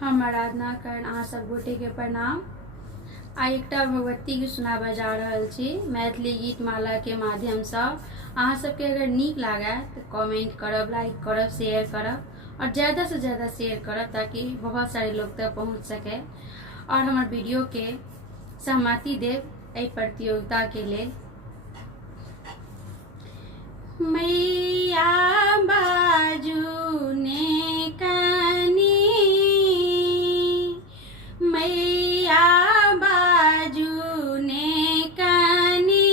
हम आराधना करण अहाँ सब गोटे के प्रणाम। आइ एकटा भगवती के सुनाबा जा रहल छी मैथिली गीत माला के माध्यम से। अहाँ सबके अगर नीक लागे तो कमेंट करब, लाइक करब, शेयर करब और ज़्यादा से ज़्यादा शेयर करब ताकि बहुत सारे लोग तक पहुँच सके और हमारे वीडियो के सहमति देव एहि प्रतियोगिता के लिए। मैया बाजू ने कनी, मैया बाजू ने कनी,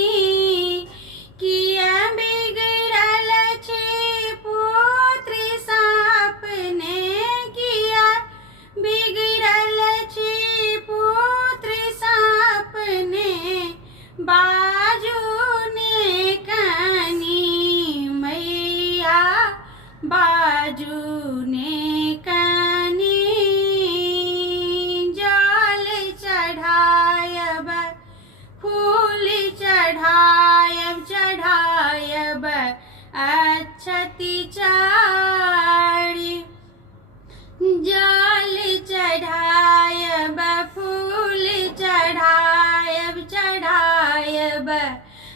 किया बिगड़ल छे पुत्र सपने, किया बिगड़ल छे पुत्र सपने, बाजू ने कनी, मैया बाजू ने कनी, जल चढ़ायब फूल चढ़ायब, चढ़ायब अक्षति चारि, जल चढ़ायब फूल चढ़ायब, चढ़ायब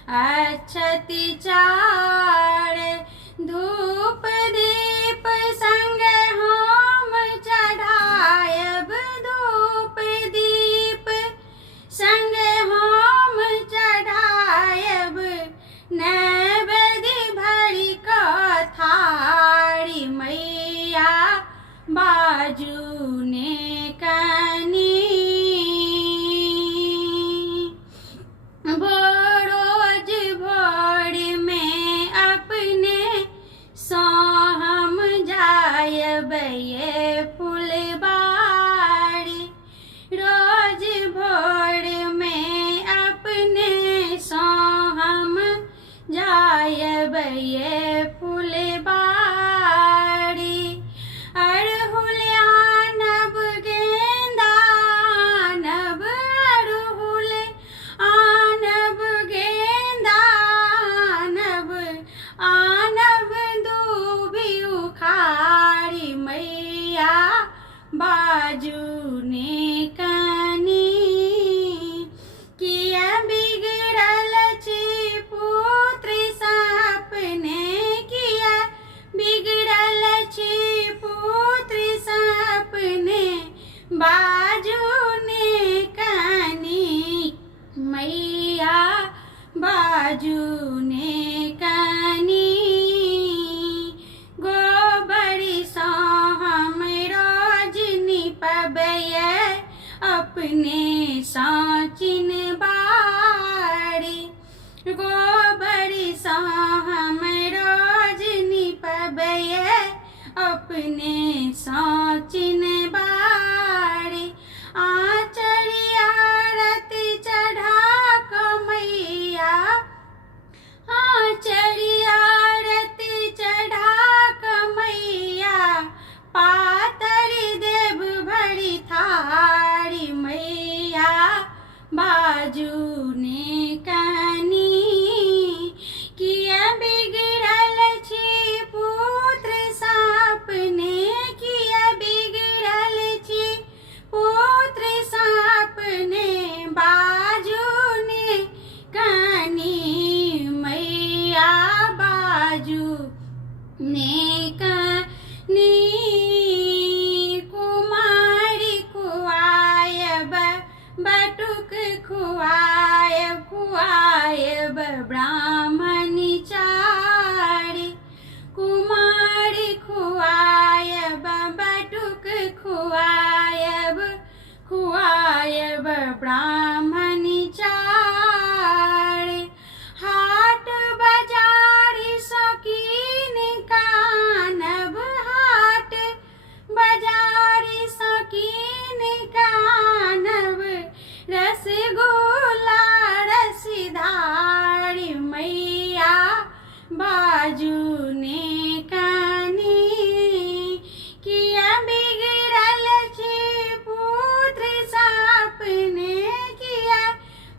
अक्षति चारि, धूप दीप संग हम चढ़ायब, धूप दीप संग हम चढ़ायब, नैवेद्य भरि क थारी, मैया बाजू ने कनी, रोज भोर में अपने सो हम जायब ये फुलबारी, रोज भोर में अपने सो हम जायब ये फुलबारी, अड़हुल आनब गेंदा आनब, अड़हुल आनब गेंदा आनब, आनब दूबी उखाड़ी, मैया बाजू ने कनी, किया बिगड़ल छे पुत्र सपने, किया बिगड़ल छे पुत्र सपने, बाजू ने कनी, मैया बाजू ने कनी, गोबर सो हम रोज निपबैये अपने साचिन बारी, गोबर सो हम रोज निपबैये अपने साचिन बारी, आचरिया आरती चढ़ा क मैया, आचरिया आरती चढ़ा क मैया, पातर देव भरि थारी, मैया बाजू ने कनी, किया बिगड़ल छे पुत्र सपने, किया बिगड़ल छे पुत्र सपने, बाजू ने कनी, मैया बाजू ने कनी, कुमारी खुआयब बटुक खुआयब, खुआयब ब्राह्मण चारि, कुमारी खुआयब बटुक खुआयब, खुआयब ब्राह्मण चारि, हाट बाजारी सकीन कानब, हाट बाजारी सकीन कानब, रसगुल्ला रसधारी, मैया बाजू ने कनी, किया बिगड़ल छे पुत्र सपने, किया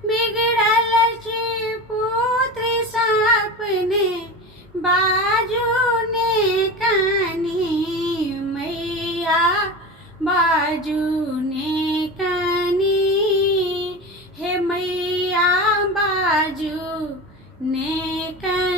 बिगड़ल छे पुत्र सपने, बाजू ने कनी, मैया बाजू ने कनी, हे मैया बाजू ने कनी।